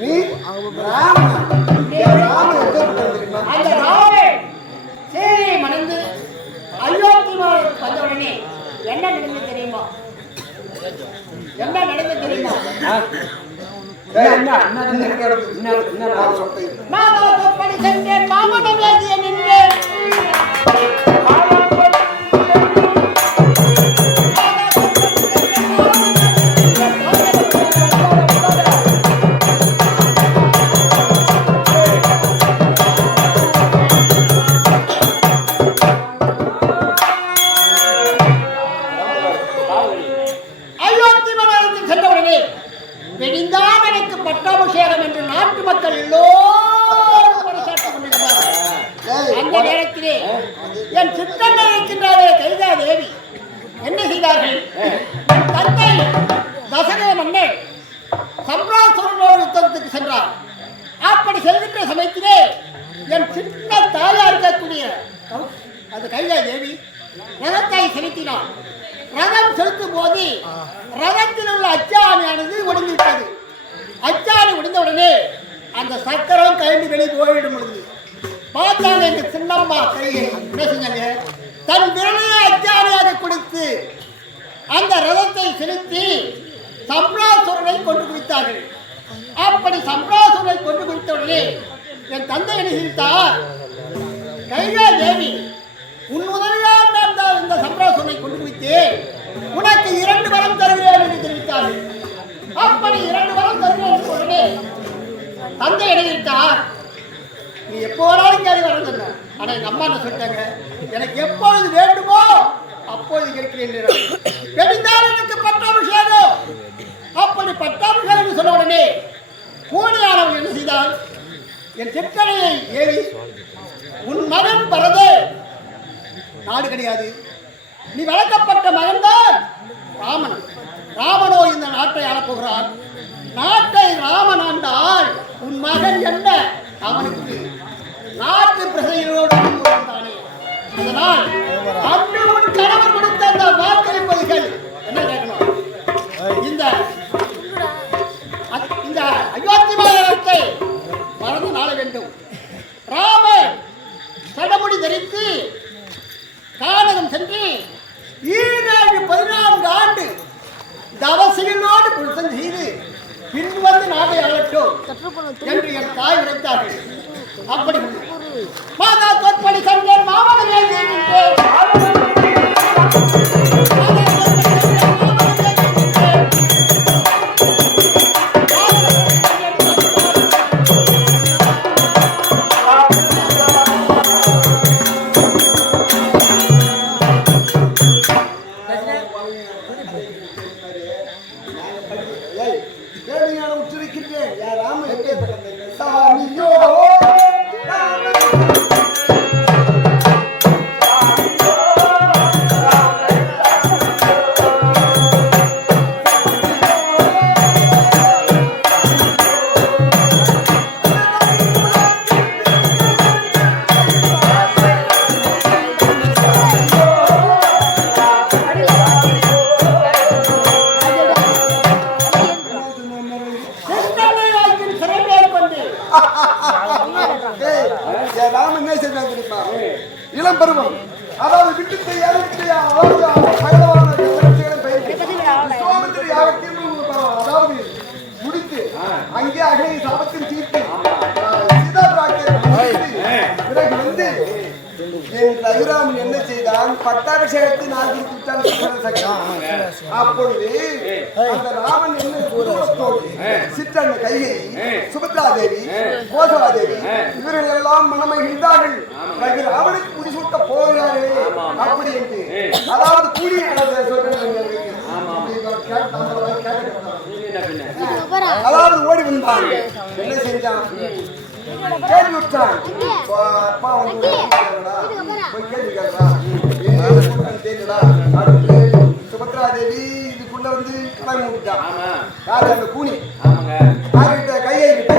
நீ அந்த ராமன் சீதையை மணந்து அயோத்தி வந்தவுடனே என்ன நடந்து தெரியுமா? என்ன நடந்து தெரியுமா? நான் சென்றேன், மாமனம் ஏற்றிய நின்றேன். என் சித்தன் இருக்கின்றாரே கைதாதேவி என்ன செய்தார்கள்? தந்தை தசரத மன்னன் சம்ராசுரனோடு யுத்தத்துக்கு சென்றார். அப்படி செல்கின்ற சமயத்திலே என் சின்ன தாயா இருக்கக்கூடிய அது கைதாதேவி ரதத்தை செலுத்தினார். ரதம் செலுத்தும் போது ரதத்தில் உள்ள அச்சாணியானது ஒடுங்கிவிட்டது. அச்சாணி ஒடுந்தவுடனே அந்த சக்கரம் கைந்து வெளியே போய்விடும் பொழுது பார்த்தாங்க இந்த சின்னம்மா கையை என்ன செஞ்சாங்க? தன் விரலையை அச்சாணியாக கொடுத்து அந்த ரதத்தை செலுத்தி சம்ராசுரனை கொண்டு குவித்தார்கள். அப்படி சம்ராசுரனை கொண்டு குவித்தவுடனே என் தந்தை என்ன செய்தார்? கைகா தேவி உன் உதவியால் நான் இந்த சம்ராசுரனை கொண்டு குவித்தேன், உனக்கு 2 வரம் தருகிறேன் என்று தெரிவித்தார்கள். அப்படி 2 வரம் தருகிறேன் என்று உடனே தந்தை எழுதிட்டார், நீ எப்போ வேணாலும் கேள்வி வரதில்லை. ஆனா எங்க அம்மா என்ன சொல்லிட்டாங்க, எனக்கு எப்பொழுது வேண்டுமோ அப்போது கேட்கிறேன். தெரிந்தால் எனக்கு பட்டாபிஷேகம். அப்படி பட்டாபிஷேகம் சொன்ன உடனே பூனையானவன் என்ன செய்தான்? என் சிற்றனையை ஏவி உன் மகன் பரதே நாடு கிடையாது, நீ வளர்க்கப்பட்ட மகன்தான் ராமன். ராமனோ இந்த நாட்டை ஆளப்போகிறான். நாட்டை ராமன் ஆண்டால் உன் மகன் என்ன? அவனுக்கு நாட்டு பிரசைகளோடு தானே. அதனால் அன்று உன் கணவன் கொடுத்த அந்த வாக்களிப்பதிகள் என்ன கேட்கணும்? இந்த அயோத்தி மாநகரத்தை மறந்து நாள வேண்டும். ராமன் சடமுடி தரித்து கானகம் சென்று 14 ஆண்டு தவசிகளோடு புருஷன் செய்து பின் வந்து நாட்டை ஆளட்டும் என்று என் தாய் உரைத்தார்கள். அப்படி மாதா தோற்படி சங்கர் மாமனம் இளம் பருவம், அதாவது விட்டு அதாவது முடித்து அங்கே அகலை சாபத்தில் தீர்த்து பிறகு வந்து ரகுராமன் என்ன செய்தான்? பட்டாபிஷேகத்தை நாள் அப்பொழுது அந்த ராமன் சிற்றன் கையை சுபத்ரா தேவி கோசலா தேவி இவர்கள் எல்லாம் மனமகிழ்ந்தார்கள். ராமனுக்கு முடிசூட்ட போகிறாரே அப்படி என்று, அதாவது கூலி அதாவது ஓடி வந்தான். என்ன செஞ்சான்? கேள்வி விட்டான். அப்பா வந்து சுபத்ரா தேவி இதுக்குள்ள வந்து கிளம்பி விட்டான். யாரு? அந்த கூனி யாருக்கிட்ட? கையை கிட்ட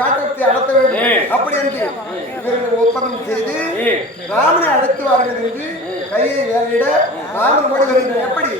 காட்டத்தை அடத்த வேண்டும் அப்படி என்று இவர்கள் ஒப்பந்தம் செய்து ராமனை அழைத்து வார்கள் என்று கையை வேலையிட ராமன் ஓடி வருகின்ற எப்படி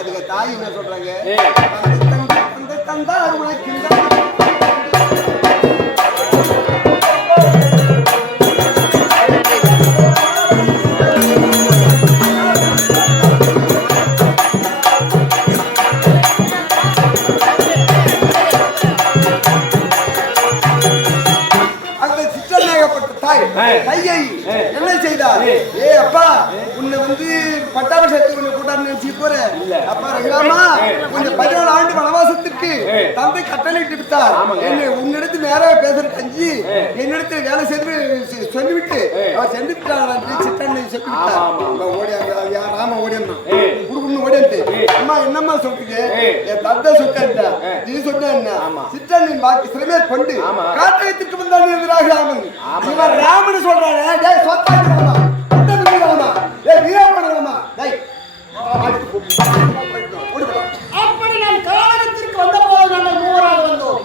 அதுக்கு தாய் என்ன சொல்றாங்க? தந்தார் உனக்கு கையை என்ன செய்தார்? ஏ அப்பா, உன்னை வந்து பட்டாபிஷேகத்துக்கு உன்னை கூட்டாரு நினைச்சு போற அப்பா ரகுராமா, கொஞ்சம் 17 ஆண்டு வனவாசத்துக்கு தந்தை கட்டளையிட்டு விட்டார். என்னை உன்னிடத்து நேராக பேசுற கஞ்சி என்னிடத்தில் வேலை செய்து சொல்லிவிட்டு அவன் சென்று விட்டான். சித்தனை சொல்லி விட்டார். ஓடியா ராம ஓடியான் குடுக்குன்னு ஓடியான்ட்டு, அம்மா என்னம்மா சொல்றீங்க? என் தந்தை சொல்லிட்டா நீ சொன்ன என்ன? சித்தனின் வாக்கு சிறமே கொண்டு காட்டகத்திற்கு வந்தான் ராமன். இவன் ராமன் சொல்றானே, டேய் சொத்தாக்கிரமா சொத்ததுக்குமா டேய் வீரப்படலாமா டேய் அப்படி நான் காலகத்திற்கு வந்தபோது நாங்கள் மூவராக வந்தோம்.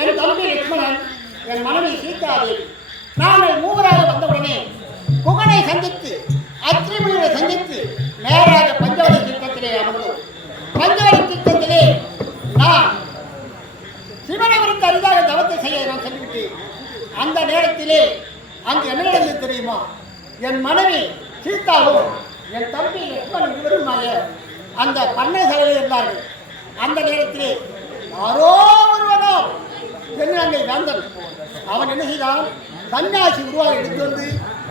என் தம்பி லட்சுமணன், என் மனைவி சீதாதேவி, நாங்கள் மூவராக வந்தவுடனே குகனை சந்தித்து அத்திரிமுனியை சந்தித்து நேராக பஞ்சவடி தீர்த்தத்திலே அமர்ந்தோம். பஞ்சவடி தீர்த்தத்திலே நான் சிவனை குறித்து அரிதாக தவத்தை செய்ய நான் சொல்லிவிட்டேன். அந்த நேரத்திலே அங்கு என்ன நடந்தது தெரியுமா? என் மனைவி சீதாவும் என் தம்பி லட்சுமணன் இருவருமாக அந்த பண்ணை சாலையில் இருந்தார்கள். அந்த நேரத்திலே யாரோ ஒருவனோ தென்னங்கை வேந்தன் அவன் என்ன செய்தான்? சன்னியாசி உருவாக எடுத்து வந்து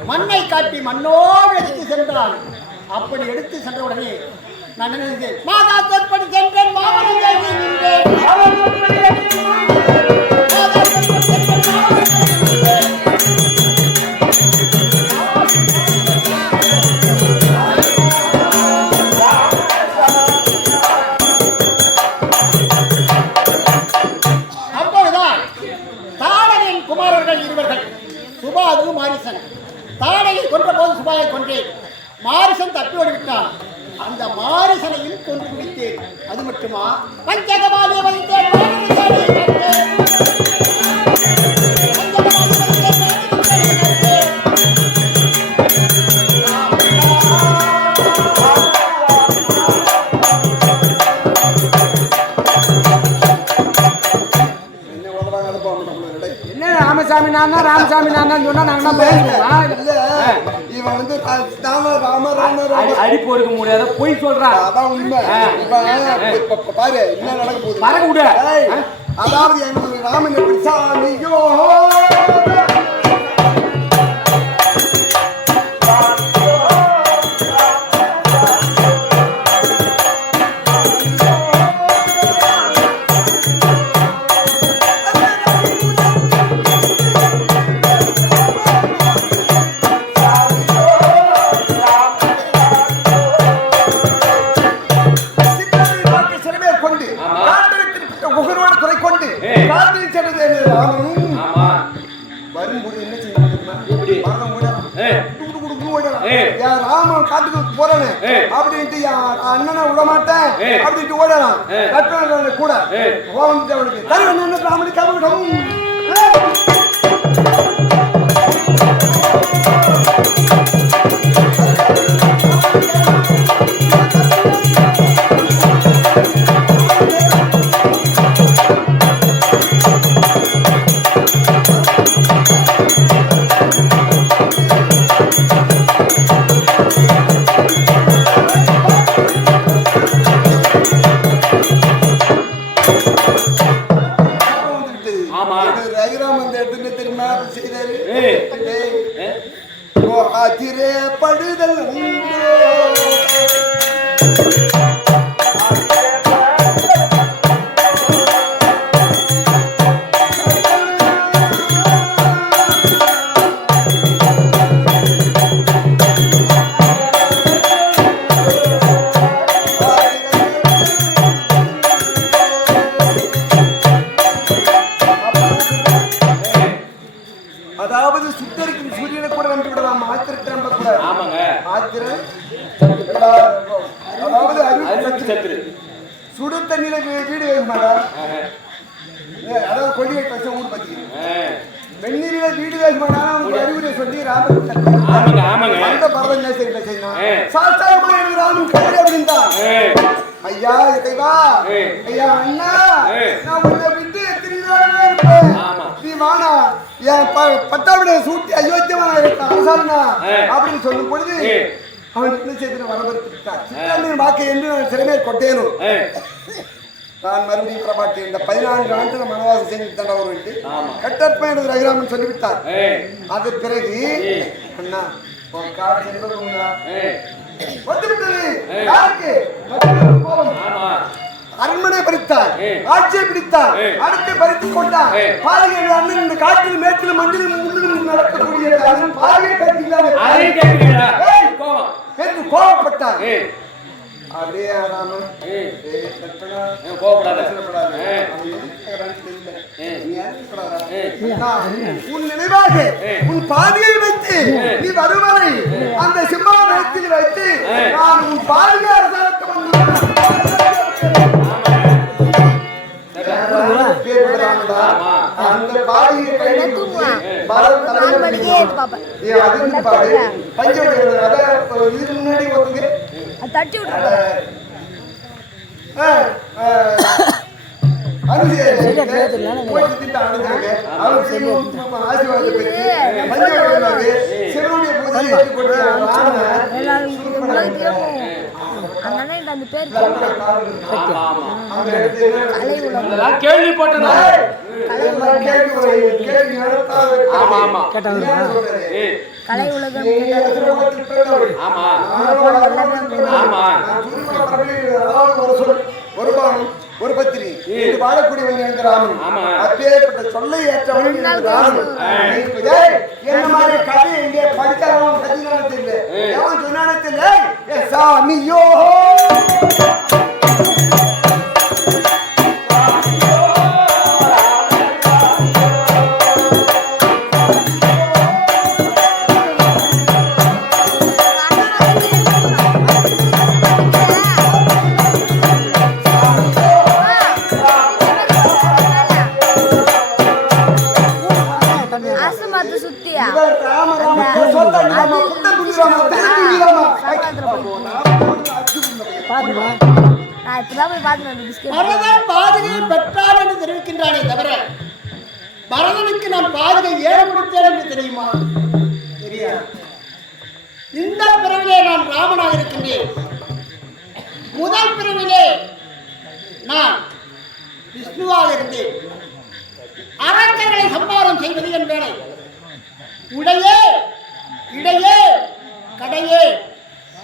மண்ணை காட்டி மண்ணோடு எடுத்து சென்றான். அப்படி எடுத்து சென்றவுடனே நான் நினைத்தேன், மாதா தற்படி சென்றேன் மாமனம் சுபாது மாரிசன் தாடையை கொன்ற போது சுபாயை கொன்றேன். மாரிசன் தப்பி ஓடிவிட்டான். அந்த மாரிசனையும் கொன்று குடித்தேன். அது மட்டுமா, பஞ்சகமாலிய வைத்தேன். ராமசாமி நான் ராமசாமி நான் சொன்னா நாங்க இவன் வந்து அடிப்பு எடுக்க முடியாத போய் சொல்றான். அதான் உண்மை. பாரு என்ன நடக்க போகுது. மறக்க விட. அதாவது எங்களுக்கு ராமன் எப்படி சாமியோ ராமன் காட்டுக்கு போறானே அப்படின்ட்டு அண்ணனை விட மாட்டேன் அப்படின்ட்டு ஓடலாம் கூட அவனுக்கு ராமனுக்கு கவனம் படுதல் அதாவது சுத்தரிக்கும் சூரியனை கூட நம்பி விடலாம். ஆத்திரத்தை நம்ப கூடாது. ஆத்திரம் அதாவது அருள் சுடு தண்ணீர வீடு வேணுமாடா. அதாவது கொடி வச்ச ஊர் பத்தி வெந்நீரில வீடு வேணுமாடா. அறிவுரை சொல்லி ராமன் பரதம் செய்யணும் சாஸ்திரமா ராமன் கதை அப்படின்தான் ஐயா இறைவா, ஐயா அண்ணா, நான் உன்னை விட்டு எத்தனை நாள் இருப்பேன்? நீ வானா என் பட்டாவிட சூட்டி அயோத்தியமான அரசாங்கா அப்படின்னு சொல்லும் பொழுது அவன் என்ன செய்து வரவழைத்தார். வாக்கை என்று நான் சிறமே கொட்டேனும். நான் மறுபடியும் பிரபாட்டேன். இந்த 14 ஆண்டு மனவாசம் செய்து தண்டவர் என்று கட்டற்ப எனது ரகுராமன் சொல்லிவிட்டார். அது பிறகு அண்ணா உன் காடு வந்துவிட்டது. யாருக்கு? அரண்மனை பறித்தார், ஆட்சியை பிடித்தார், அடுத்து பறித்துக் கொண்டார். பாருங்க அண்ணன் இந்த காட்டில் மேட்டில் மண்ணில் முன்னிலும் நடக்கக்கூடிய பாருங்க கோபப்பட்டார். அப்படியே ராமன் உன் நினைவாக உன் பாதியை வைத்து நீ வருவதை அந்த சிம்மாசனத்தில் வைத்து நான் உன் பாதியை அரசாங்கம் அந்த பாதியை முன்னாடி தட்டி விட்டு அந்த பேர் கேள்விப்பட்டேன். கலை உலகம் ஒரு பானம் ஒரு பத்திரி இது வாழக்கூடியவன் ராமன். அப்பேற்பட்ட சொல்லை ஏற்றவன் என்ன மாதிரி கதை இங்கே படித்தவன் கதினானது இல்லை, எவன் சொன்னானது இல்லை. சாமியோ பரதன் பாதுகையை பெற்றார் என்று தெரிவிக்கின்றானே தவிர பரதனுக்கு நான் பாதுகை ஏன் கொடுத்தேன் என்று தெரியுமா? தெரியாது. இந்த பிறவிலே நான் ராமனாக இருக்கின்றேன். முதல் பிறவிலே நான் விஷ்ணுவாக இருந்தேன். அரக்கர்களை சம்பாரம் செய்வது என் வேலை. உடையே இடையே கடையே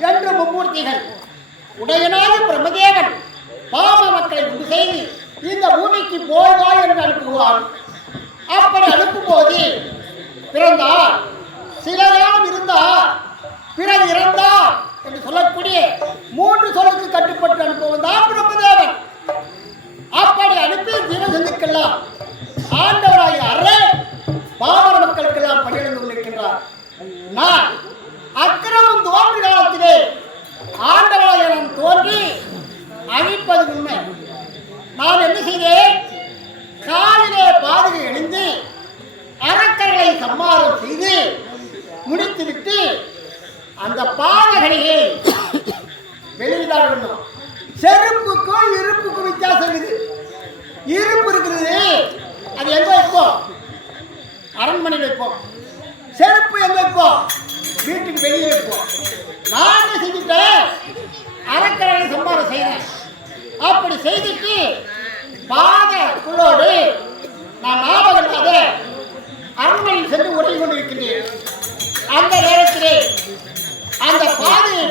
என்று மும்மூர்த்திகள். உடையனாக பிரம்மதேவன் பாம மக்களை உண்டு செய்து இந்த பூமிக்கு போவா என்று அனுப்புவான். அப்படி அனுப்பும் போது பிறந்தார், சில காலம் இருந்தார், பிறகு இறந்தார் என்று சொல்லக்கூடிய 3 சொல்லுக்கு கட்டுப்பட்டு அனுப்புவன் தான் பிரம்மதேவன். அப்படி அனுப்பி ஜீவசந்துக்கெல்லாம் ஆண்டவராகிய அறை பாமர மக்களுக்கெல்லாம் பணியிழந்து கொண்டிருக்கின்றார். நான் அக்கிரமம் தோன்றி காலத்திலே ஆண்டவராக நான் தோன்றி அழிப்பது உண்மை. நான் என்ன செய்தேன்? காலிலே பாதுகை அணிந்து அரக்கர்களை சம்மாரம் செய்து முடித்துவிட்டு அந்த பாதகனையை வெளியிட வேண்டும். செருப்புக்கும் இருப்புக்கும் வித்தியாசம் இருக்குது. இருப்பு இருக்கிறது, அது எங்க வைப்போம்? அரண்மனை வைப்போம். செருப்பு எங்க வைப்போம்? வீட்டுக்கு வெளியே வைப்போம். நான் என்ன செஞ்சுட்டேன்? அரக்கர்களை சம்பாரம் செய்தேன். அப்படி செய்துட்டு பாத குள்ளோடு நான் ஞாபகமாக அரண்மனையில் சென்று உறங்கி கொண்டிருக்கின்றேன். அந்த நேரத்திலே அந்த பாதையை